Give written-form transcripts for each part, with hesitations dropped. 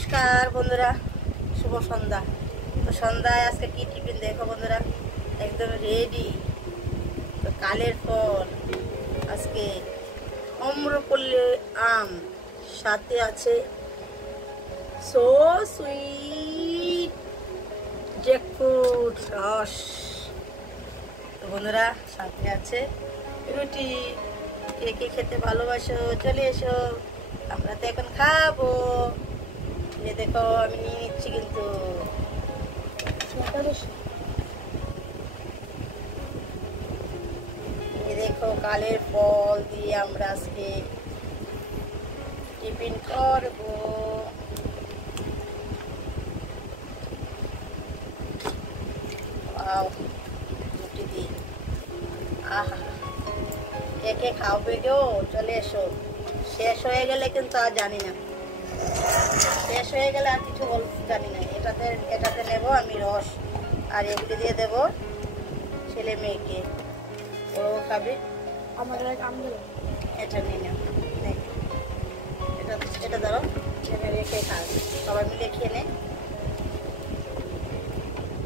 নমস্কার বন্ধুরা, শুভ সন্ধ্যা। তো সন্ধ্যায় আজকে কি টিফিন দেখো বন্ধুরা, একদম রেডি। তো কালের ফল আজকে আম্রপল্লী আম, সাথে আছে সো সুইট জ্যাকফ্রুট রস। তো বন্ধুরা সাথে আছে রুটি। কে কে খেতে ভালোবাসো চলে এসো, আমরা তো এখন খাবো। ये देखो আমি নিয়ে নিচ্ছি কিন্তু ये देखो কালের ফল দিয়ে আমরা আজকে টিফিন করবো। ওয়াও, রুটি দিয়ে আহা, কে কে খাবে গো চলে এসো। শেষ হয়ে গেলে কিন্তু আর জানি না, শেষ হয়ে গেলে আর কিছু জানি না। এটাতে নেব আমি রস, আর এগুলি দিয়ে দেব ছেলে মেয়েকে, ওরাও খাবে। এটা নিয়ে নেব, এটা ধরো, ছেলে রেখে খাবে, সবাই মিলে খেয়ে নে।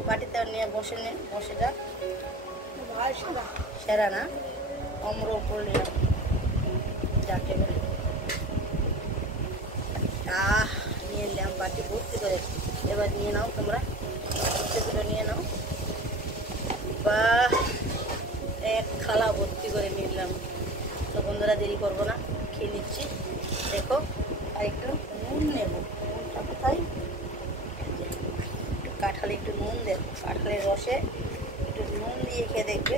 বাটিতে নিয়ে বসে নে, বসে যা। সেরা না আম্রপল্লী যাকে বলে। নিয়ে নিলাম বাটি ভর্তি করে। এবার নিয়ে নাও তোমরা, সেগুলো নিয়ে নাও। বাহ, এক থালা ভর্তি করে নিলাম। তো বন্ধুরা দেরি করবো না, খেয়ে নিচ্ছি। দেখো, আর একটু নুন নেব। নুনটা কোথায়? কাঁঠালে একটু নুন দেব, কাঁঠালের রসে একটু নুন দিয়ে খেয়ে দেখবে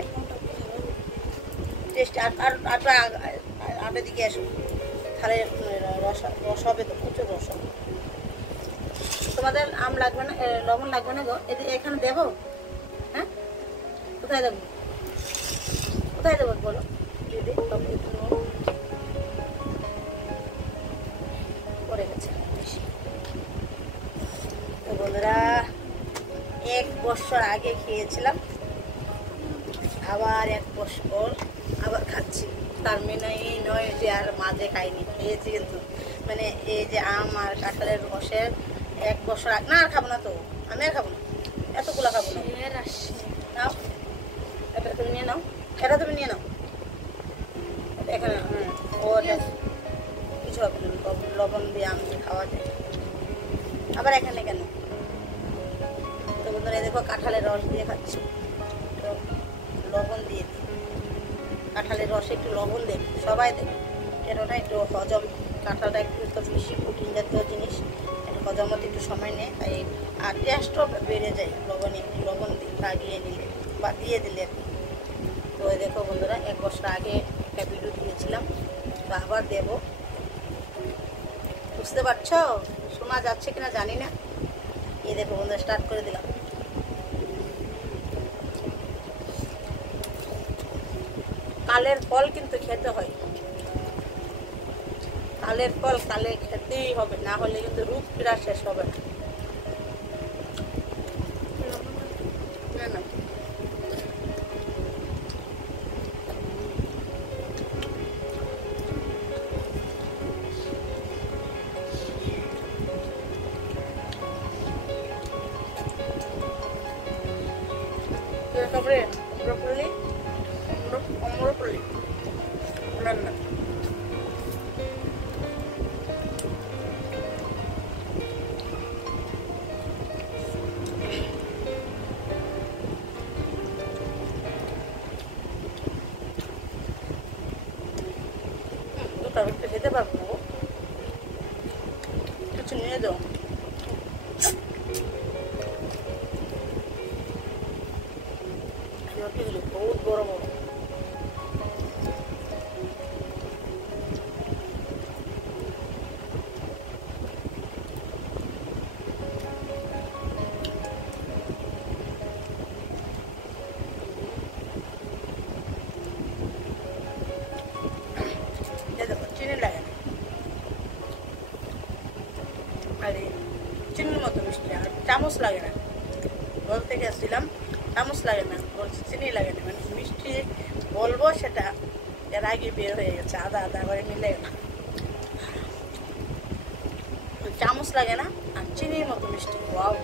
টেস্ট। আটা দিকে আসো, তাহলে রস হবে, তো প্রচুর রস হবে। তোমাদের আম লাগবে না, লবণ লাগবে না গো, এখানে দেবো? হ্যাঁ, কোথায় দেবো, কোথায় দেবো বলো দিদি? পড়ে গেছে বেশি। তো বন্ধুরা 1 বছর আগে খেয়েছিলাম, আবার 1 বছর পর আবার খাচ্ছি। তার মানে এই নয় যে আর মাঝে খাইনি, খেয়েছি কিন্তু। মানে এই যে আম আর কাঁঠালের রসের 1 বছর আগে। না আর খাবো না, তো আমি আর খাবো না, এতগুলো খাবো না। নাও, এটা তুমি নিয়ে নাও, এটা তুমি নিয়ে নাও। এখানে ওটা কিছু হবে না, লবণ দিয়ে আম দিয়ে খাওয়া যায়। আবার এখানে কেন? তো বন্ধুরা দেখো কাঁঠালের রস দিয়ে খাচ্ছি, তো লবণ দিয়ে দিই। কাঁঠালের রসে একটু লবণ দেবে, সবাই দেবে, কেননা একটু হজম। কাঁঠালটা একটু তো বেশি প্রোটিন জাতীয় জিনিস, একটু হজম হতে একটু সময় নেয়, তাই আর টেস্টও বেড়ে যায় লবণে। একটু লবণ লাগিয়ে নিলে বা দিয়ে দিলে। তো দেখো বন্ধুরা 1 বছর আগে একটা ভিডিও দিয়েছিলাম, তো আবার দেবো। বুঝতে পারছো? শোনা যাচ্ছে কিনা জানি না। এই দেখো বন্ধুরা স্টার্ট করে দিলাম। কালের ফল কিন্তু খেতে হয়, কালের ফল কালে খেতেই হবে, না হলে কিন্তু রূপ ফিরা শেষ হবে না। আম্রপল্লী রান্না দুটো একটা খেতে পারবো না, কিছু নিয়ে যাও। বহুত বড় বড়। চিনি লাগে না, আরে চিনির মতো মিষ্টি, আর চামচ লাগে না। বলতে গেছিলাম চামচ লাগে না, বলছি চিনি লাগে না। মানে মিষ্টি বলবো সেটা এর আগে বের হয়ে গেছে, আদা আদা করে মিলে চামচ লাগে না, আর চিনির মতো মিষ্টি। ওয়াও,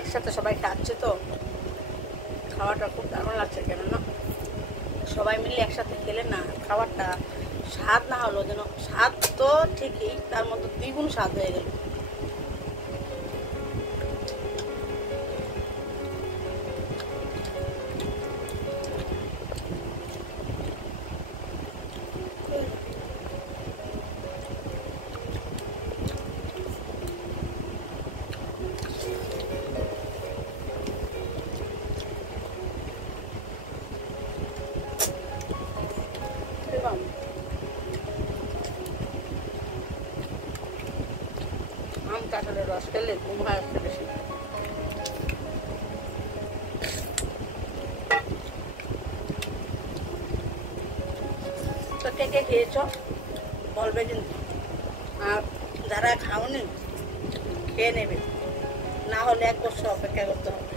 একসাথে সবাই খাচ্ছে তো খাওয়াটা খুব দারুণ লাগছে। কেননা সবাই মিলে একসাথে খেলে না খাবারটা স্বাদ না হলো যেন, স্বাদ তো ঠিকই, তার মধ্যে দ্বিগুণ স্বাদ হয়ে গেল। আম কাঁঠালের রস খেলে ঘুম হয় আসতে বেশি। তো কে কে খেয়েছ বলবে কিন্তু, আর যারা খাওনি খেয়ে নেবে, না হলে 1 বছর অপেক্ষা করতে হবে।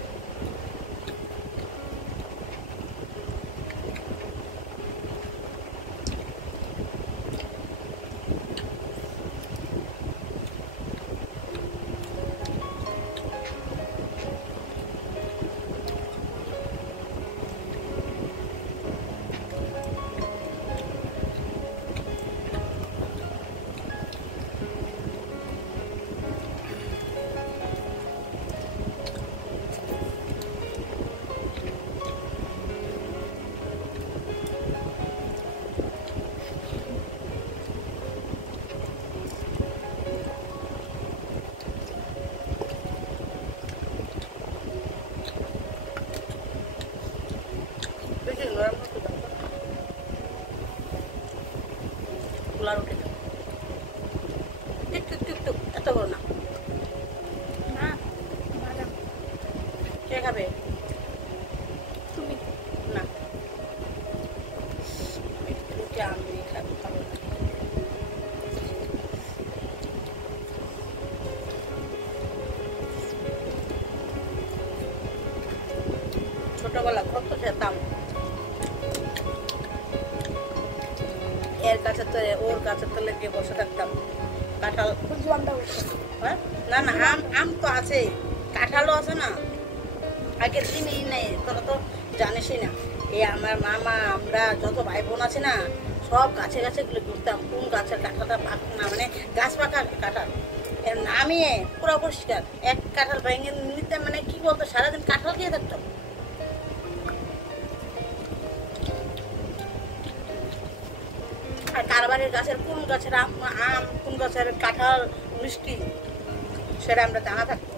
গোলার উঠে যাবে, একটু একটু একটু, এত বড় না। কে খাবে? তুমি না, একটু আমি খাবো, খাবো না। ছোটবেলা কত খেতাম, এর কাছে তো ওর কাছে তো লেগে বসে থাকতাম। কাঁঠাল, হ্যাঁ না না, আম আম তো আছে, কাঁঠালও আছে না, আগের দিনই নেই, তোরা তো জানিসই না। এই আমার মামা, আমরা যত ভাই বোন আছে না, সব গাছে গাছে গুলো ঘুরতাম, কোন গাছের কাঁঠালটা পাক না, মানে গাছ পাকা কাঁঠাল এর নামিয়ে পুরো পরিষ্কার এক কাঁঠাল ভেঙে নিতে, মানে কি বলতো, সারাদিন কাঁঠাল খেয়ে থাকতাম। আর কারবারের গাছের কোন গাছের আম, কোন গাছের কাঁঠাল মিষ্টি, সেটা আমরা জানা থাকতো।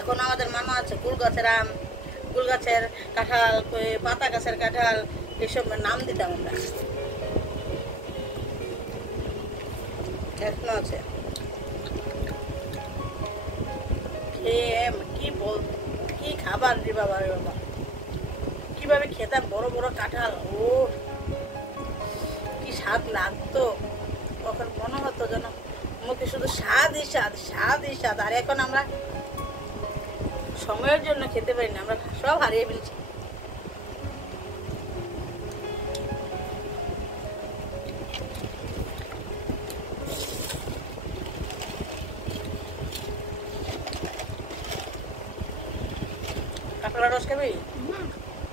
এখন আমাদের মামা আছে, কুল গাছের আম, কুল গাছের কাঁঠাল, পাতা গাছের কাঁঠাল, এসব নাম দিতাম আমরা। এখনো আছে, কি বল, কি খাবার রে বাবা রে বাবা, কিভাবে খেতাম বড় বড় কাঁঠাল, ও কি স্বাদ লাগতো। তখন মনে হতো যেন মুখে শুধু স্বাদই স্বাদ, স্বাদই স্বাদ। আর এখন আমরা সময়ের জন্য খেতে পারি না, আমরা সব হারিয়ে ফেলছি। কাঁকড়ার রস খাবি?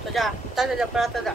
তো যা, তাহলে যা, পড়াতে যা।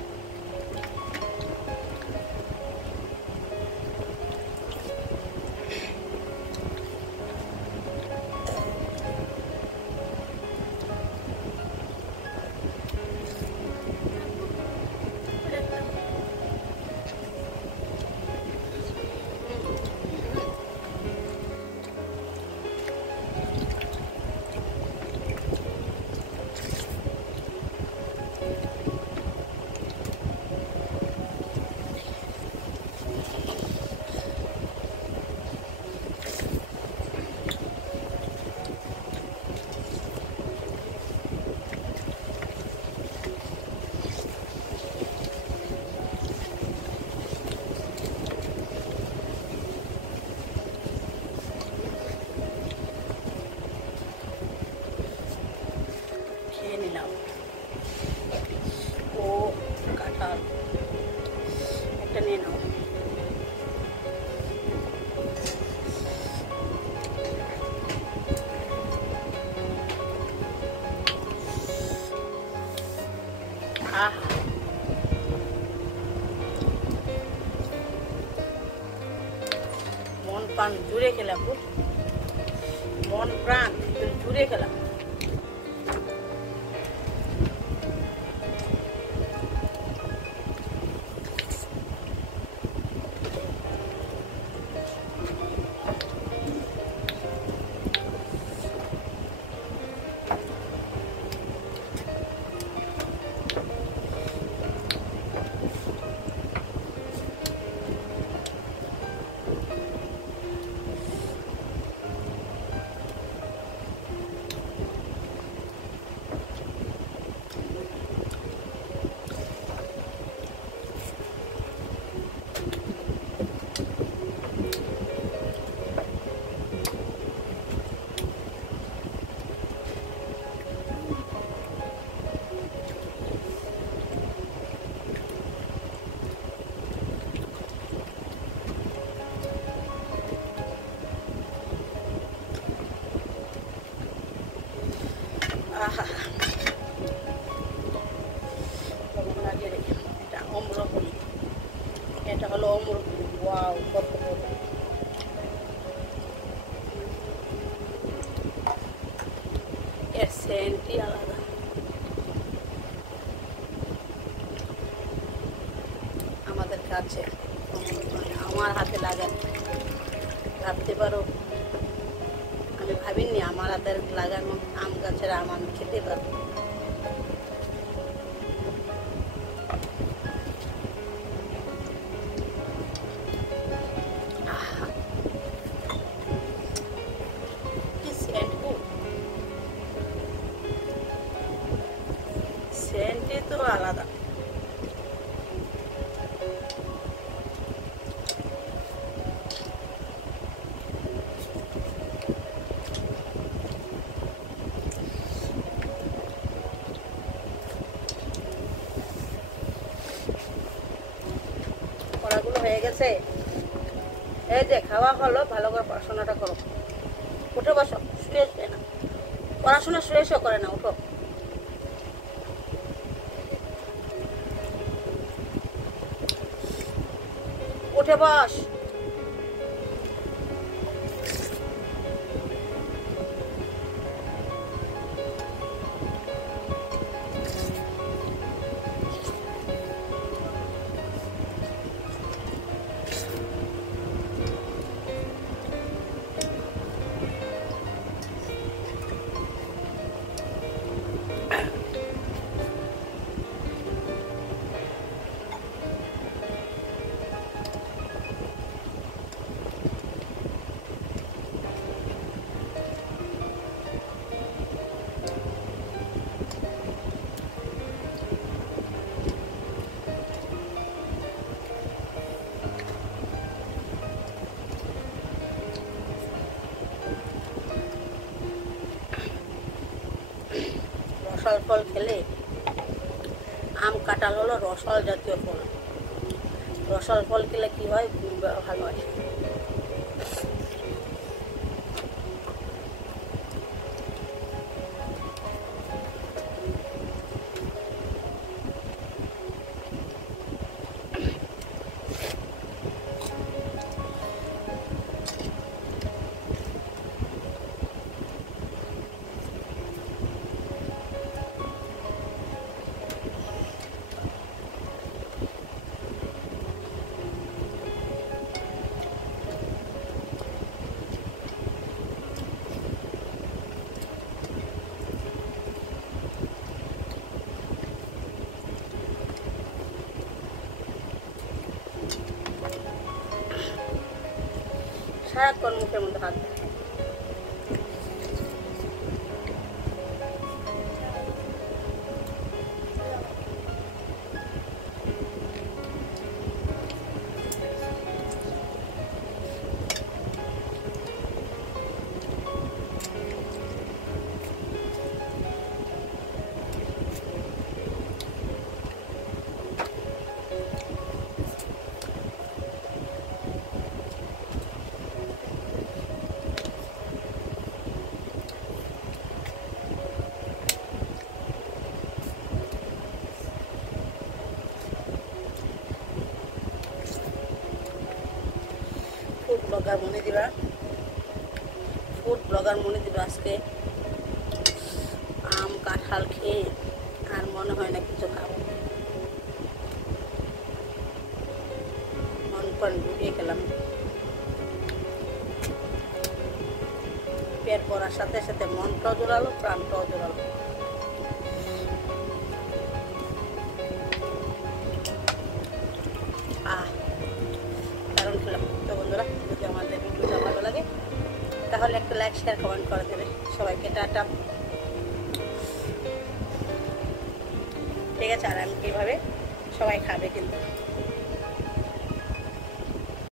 খেলাম, মন প্রাণ জুড়ে খেলাম। এটা অম্রপলি, এটা হলো অম্রপলি। ওয়াও, কত বড়! এর সেন্টই আলাদা। আমাদের কাছে আমার হাতে লাগানো, ভাবতে পারো আমি ভাবিনি আমার হাতের লাগানো আম গাছের আম আমি খেতে পারবো। কি সেন্ট গো! সেন্টই তো আলাদা। পড়াগুলো হয়ে গেছে, এই যে খাওয়া হলো, ভালো করে পড়াশোনাটা করো। উঠে বসো, শুয়ে শুয়ে না, পড়াশোনা শুয়ে শুয়ে করে না, উঠো। উঠে বস। রসাল ফল খেলে, আম কাঁঠাল হলো রসাল জাতীয় ফল। রসাল ফল খেলে কি হয়, ভালো হয়। সারাক্ষণ মুখের মধ্যে হাত দেয়। ফুড ব্লগার মনে দিবা। ফুড ব্লগার মনে দিল আজকে আম কাঁঠাল খেয়ে আর মনে হয় না কিছু খাবো, মন প্রাণ ডুবিয়ে গেলাম। পেট ভরার সাথে সাথে মনটাও জোরালো, প্রাণটাও জোরালো। দারুণ খেলাম। তো বন্ধুরা, যদি আমাদের ভিডিওটা ভালো লাগে তাহলে একটা লাইক শেয়ার কমেন্ট করে দেবে। সবাইকে টাটা। ঠিক আছে, আর আমি কীভাবে সবাই খাবে কিন্তু।